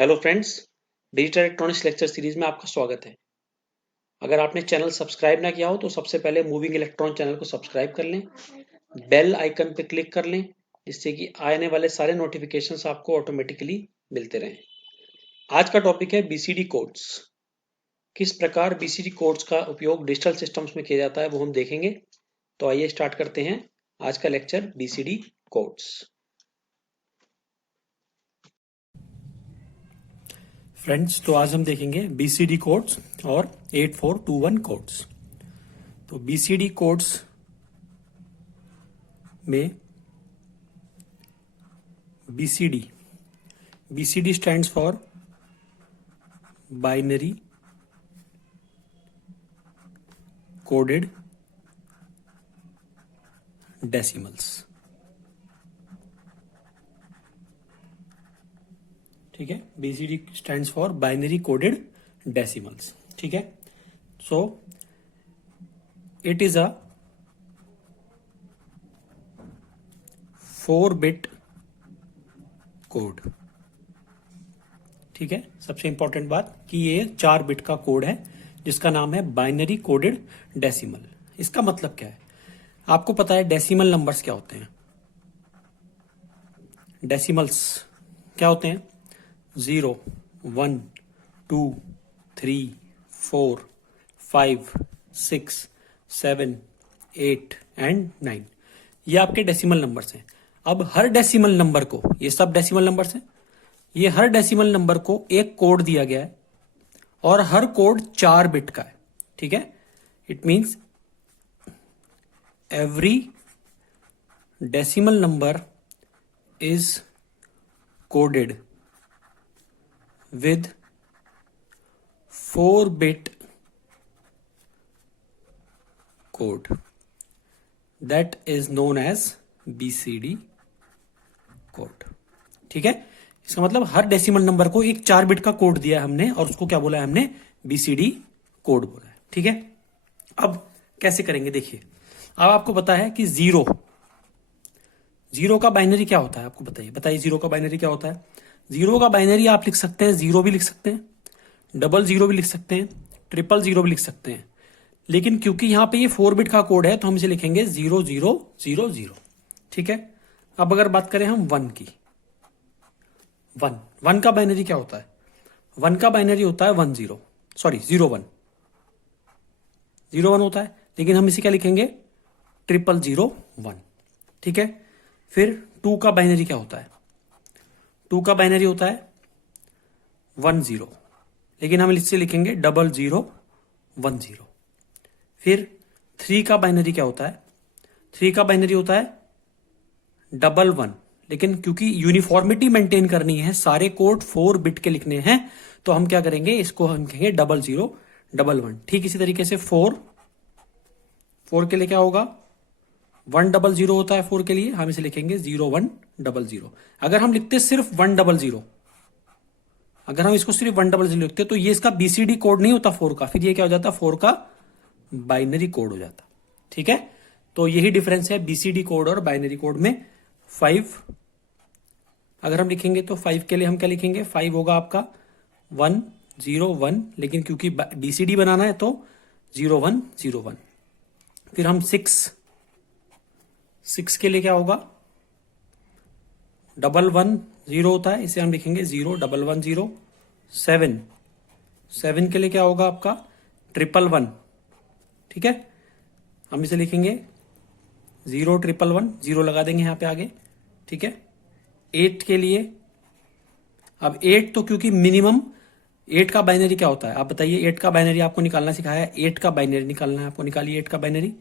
Hello friends, digital electronics lecture series में आपका स्वागत है। अगर आपने चैनल सब्सक्राइब ना किया हो तो सबसे पहले मूविंग इलेक्ट्रॉन चैनल को सब्सक्राइब कर लें, बेल आइकन पर क्लिक कर लें, जिससे कि आने वाले सारे नोटिफिकेशंस आपको ऑटोमेटिकली मिलते रहें। आज का टॉपिक है बीसीडी कोड्स। किस प्रकार बीसीडी कोड्स का उपयोग डिजिटल सिस्टम्स में किया जाता है वो हम देखेंगे। तो आइए स्टार्ट करते हैं आज का लेक्चर बीसीडी कोड्स। फ्रेंड्स, तो आज हम देखेंगे बीसीडी कोड्स और 8421 कोड्स। तो बीसीडी कोड्स में BCD stands for binary coded decimals. ठीक है, BCD stands for binary coded decimals. ठीक है, so it is a 4-bit code. ठीक है, सबसे इंपॉर्टेंट बात कि ये 4 बिट का कोड है जिसका नाम है बाइनरी कोडेड डेसिमल। इसका मतलब क्या है? आपको पता है डेसिमल नंबर्स क्या होते हैं? डेसिमल्स क्या होते हैं? 0, 1, 2, 3, 4, 5, 6, 7, 8 एंड 9। ये आपके डेसिमल नंबर्स हैं। अब हर डेसिमल नंबर को, ये सब डेसिमल नंबर्स हैं, ये हर डेसिमल नंबर को एक कोड दिया गया है और हर कोड 4 बिट का है। ठीक है, it means every decimal number is coded with 4-bit code that is known as BCD code. ठीक है, इसका मतलब हर डेसिमल नंबर को एक 4 बिट का कोड दिया है हमने और उसको क्या बोला है हमने? बीसीडी कोड बोला है। ठीक है, अब कैसे करेंगे देखिए। अब आपको पता है कि जीरो का बाइनरी क्या होता है? आपको बताइए जीरो का बाइनरी क्या होता है? जीरो का बाइनरी आप लिख सकते हैं, जीरो भी लिख सकते हैं, 00 भी लिख सकते हैं, 000 भी लिख सकते हैं। लेकिन क्योंकि यहां पे ये 4 बिट का कोड है तो हम इसे लिखेंगे 0000। ठीक है, अब अगर बात करें हम 1 की, 1 का बाइनरी क्या होता है? 1 का बाइनरी होता है 01 होता है, लेकिन हम इसे क्या लिखेंगे? 0001। ठीक है, फिर 2 का बाइनरी क्या होता है? 2 का बाइनरी होता है 10, लेकिन हम इससे लिखेंगे 0010। फिर 3 का बाइनरी क्या होता है? 3 का बाइनरी होता है 11, लेकिन क्योंकि यूनिफॉर्मिटी मेंटेन करनी है, सारे कोड 4 बिट के लिखने हैं, तो हम क्या करेंगे? इसको हम कहेंगे 0011। ठीक इसी तरीके से 4 के लिए क्या होगा? 100 होता है 4 के लिए, हम इसे लिखेंगे 0100। अगर हम लिखते सिर्फ 100, अगर हम इसको सिर्फ 100 लिखते तो ये इसका बीसीडी कोड नहीं होता 4 का, फिर ये क्या हो जाता? 4 का बाइनरी कोड हो जाता। ठीक है, तो यही डिफरेंस है बीसीडी कोड और बाइनरी कोड में। 5 अगर हम लिखेंगे तो 5 के लिए हम क्या लिखेंगे? 5 होगा आपका 101, लेकिन क्योंकि बीसीडी बनाना है तो 0101। फिर हम 6 के लिए क्या होगा? 110 होता है, इसे हम लिखेंगे 0110। 7 के लिए क्या होगा आपका? 111। ठीक है, हम इसे लिखेंगे 0111, 0 लगा देंगे यहां पे आगे। ठीक है, 8 के लिए, अब 8 तो क्योंकि मिनिमम 8 का बाइनरी क्या होता है? आप बताइए, 8 का बाइनरी आपको निकालना सिखाया है, 8 का बाइनरी निकालना है आपको। निकालिए 8 का बाइनरी।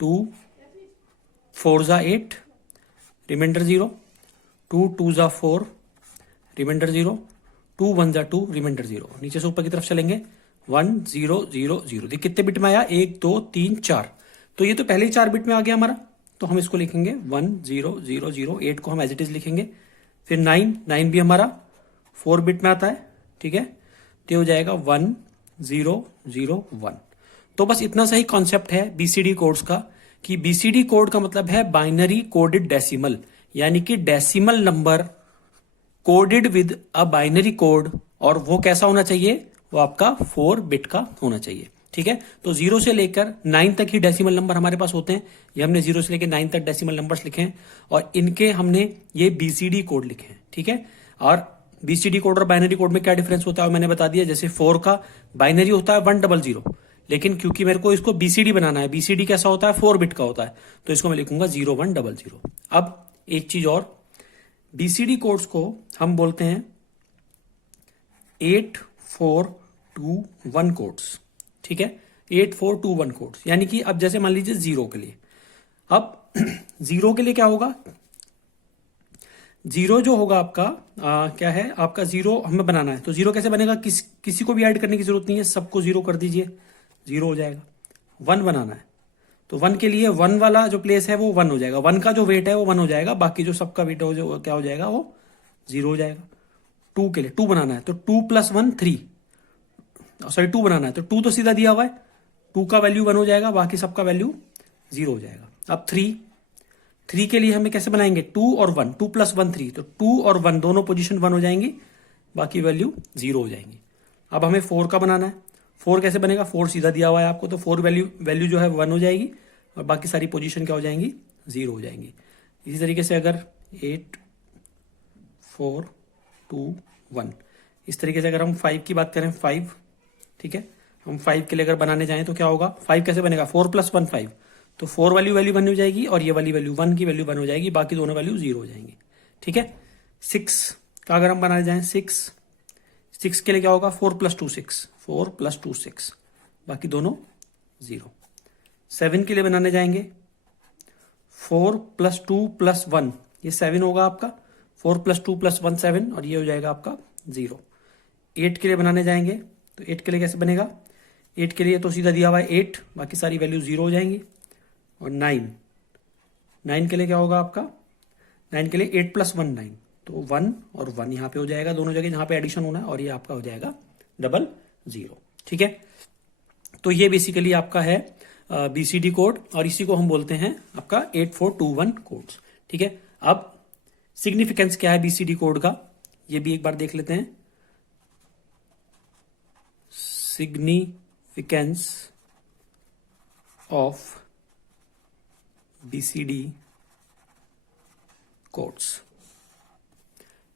2 4 8, रिमाइंडर 0। 2 2 4, रिमाइंडर 0। 2 1 2, रिमाइंडर 0। नीचे से ऊपर की तरफ चलेंगे 1 0 0 0। देखिए कितने बिट में आया? 1 2 3 4। तो ये तो पहले ही 4 बिट में आ गया हमारा, तो हम इसको लिखेंगे 1 0 0 0। 8 को हम एज इट इज लिखेंगे। फिर 9 भी हमारा 4 बिट में आता है। ठीक है, तो हो जाएगा 1 0 0 1। तो बस इतना सही कॉन्सेप्ट है बीसीडी कोड्स का, कि बीसीडी कोड का मतलब है बाइनरी कोडेड डेसिमल, यानी कि decimal number coded with a binary code, और वो कैसा होना चाहिए, वो आपका 4 बिट का होना चाहिए। ठीक है, तो 0 से लेकर 9 तक ही डेसिमल नंबर हमारे पास होते हैं। ये हमने 0 से लेकर 9 तक डेसिमल नंबर्स लिखे हैं, और इनके हमने ये बीसीडी कोड लिखे हैं। ठीक है, और बीसीडी कोड और बाइनरी कोड में क्या डिफरेंस होता है मैंने बता दिया। जैसे 4 का बाइनरी होता है 100, लेकिन क्योंकि मेरे को इसको बीसीडी बनाना है, बीसीडी कैसा होता है 4 बिट का होता है, तो इसको मैं लिखूंगा 0100। अब एक चीज और, बीसीडी कोड्स को हम बोलते हैं 8421 कोड्स। ठीक है, 8421 कोड्स, यानी कि अब जैसे मान लीजिए 0 के लिए, अब 0 के लिए क्या होगा, 0 जो होगा आपका क्या है, आपका 0 हमें बनाना है, तो 0 कैसे बनेगा, किसी को भी ऐड करने की जरूरत नहीं है, सबको 0 कर दीजिए, 0 हो जाएगा। 1 बनाना है, तो 1 के लिए 1 वाला जो प्लेस है वो 1 हो जाएगा, 1 का जो वेट है वो 1 हो जाएगा, बाकी जो सबका वेट हो जो क्या हो जाएगा, वो 0 हो जाएगा। 2 के लिए 2 बनाना है, तो 2 + 1 3, सॉरी 2 बनाना है, तो 2 तो सीधा दिया हुआ है, 2 का वैल्यू 1 हो जाएगा, बाकी सबका वैल्यू 0 हो जाएगा। अब 3 के लिए हमें कैसे बनाएंगे, 2 और 1, 2 + 1 3, तो 2 और 1 दोनों पोजीशन 1 हो जाएंगी, बाकी वैल्यू 0 हो जाएंगी। अब हमें 4 का बनाना है, 4 कैसे बनेगा, 4 सीधा दिया हुआ है आपको, तो 4 वैल्यू जो है 1 हो जाएगी, और बाकी सारी पोजीशन क्या हो जाएंगी, 0 हो जाएंगी। इसी तरीके से अगर 8 4 2 1, इस तरीके से अगर हम 5 की बात करें, 5, ठीक है, हम 5 के लिए अगर बनाने जाएं तो क्या होगा, 5 कैसे बनेगा, 4 + 1 5, तो 4 वैल्यू 1 हो जाएगी, और ये वाली वैल्यू 1 की वैल्यू 1 हो जाएगी, बाकी दोनों वैल्यू 0 हो जाएंगी। ठीक है, 6 का अगर हम बनाने जाएं, 6 के लिए क्या होगा, 4 + 2 6, 4 + 2 6, बाकी दोनों 0। 7 के लिए बनाने जाएंगे, 4 + 2 + 1, ये 7 होगा आपका, 4 + 2 + 1 7, और ये हो जाएगा आपका 0। 8 के लिए बनाने जाएंगे, तो 8 के लिए कैसे बनेगा, 8 के लिए तो सीधा दिया हुआ है 8, बाकी सारी वैल्यू 0 हो जाएंगी। और 9 के लिए क्या होगा आपका, 9 के लिए 8 + 1 9, तो 1 और 1 यहाँ पे हो जाएगा दोनों जगह जहाँ पे एडिशन होना है, और ये आपका हो जाएगा 00। ठीक है, तो ये बेसिकली आपका है बीसीडी कोड, और इसी को हम बोलते हैं आपका 8421 कोड्स। ठीक है, अब सिग्निफिकेंस क्या है बीसीडी कोड का, ये भी एक बार देख लेते हैं। Significance of BCD codes.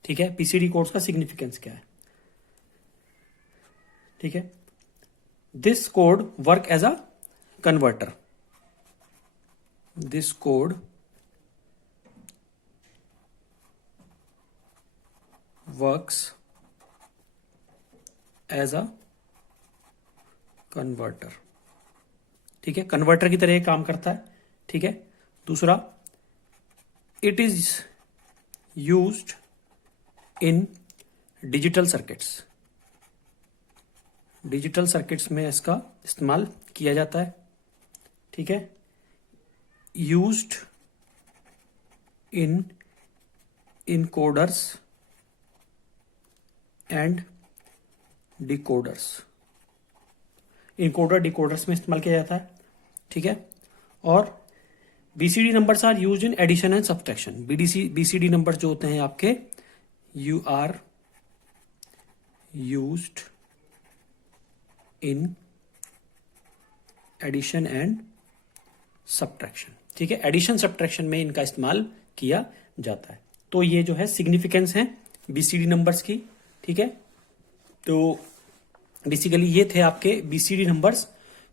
ठीक है, बीसीडी कोड्स का सिग्निफिकेंस क्या है, ठीक है, this code work as a converter, this code works as a converter. ठीक है, कन्वर्टर की तरह काम करता है। ठीक है, दूसरा, it is used in digital circuits, digital circuits में इसका इस्तेमाल किया जाता है। ठीक है, used in encoders and decoders, encoder decoders में इस्तेमाल किया जाता है। ठीक है, और BCD numbers are used in addition and subtraction, BCD numbers जो होते हैं आपके, you are used in addition and subtraction. ठीक है, एडिशन सब्ट्रैक्शन में इनका इस्तेमाल किया जाता है। तो ये जो है सिग्निफिकेंस है बीसीडी नंबर्स की। ठीक है, तो बेसिकली ये थे आपके बीसीडी नंबर्स।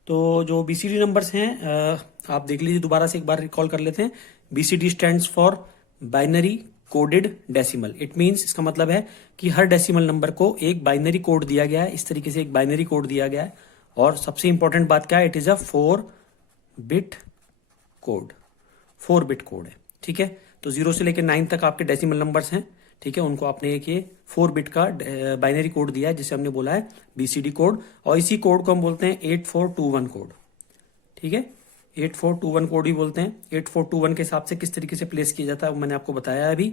तो जो बीसीडी नंबर्स हैं आप देख लीजिए, दोबारा से एक बार रिकॉल कर लेते हैं। BCD stands for binary coded decimal, it means, इसका मतलब है कि हर डेसिमल नंबर को एक बाइनरी कोड दिया गया है, इस तरीके से एक बाइनरी कोड दिया गया है। और सबसे इंपॉर्टेंट बात क्या है, it is a 4 bit code, 4 bit code है। ठीक है, तो 0 से लेकर 9 तक आपके डेसिमल नंबर्स हैं। ठीक है, उनको आपने एक ये 4 बिट का बाइनरी कोड दिया है, जिसे हमने बोला है बीसीडी कोड, और इसी कोड को हम बोलते हैं 8421 कोड। ठीक है, 8421 कोड ही बोलते हैं। 8421 के हिसाब से किस तरीके से प्लेस किया जाता है वो मैंने आपको बताया अभी।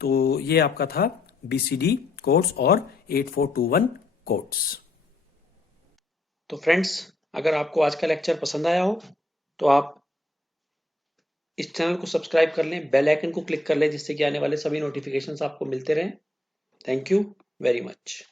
तो ये आपका था बीसीडी कोड्स और 8421 कोड्स। तो फ्रेंड्स, अगर आपको आज का लेक्चर पसंद आया हो तो आप इस चैनल को सब्सक्राइब कर लें, बेल आइकन को क्लिक कर लें, जिससे कि आने वाले सभी नोटिफिकेशंस आपको मिलते रहें। Thank you very much.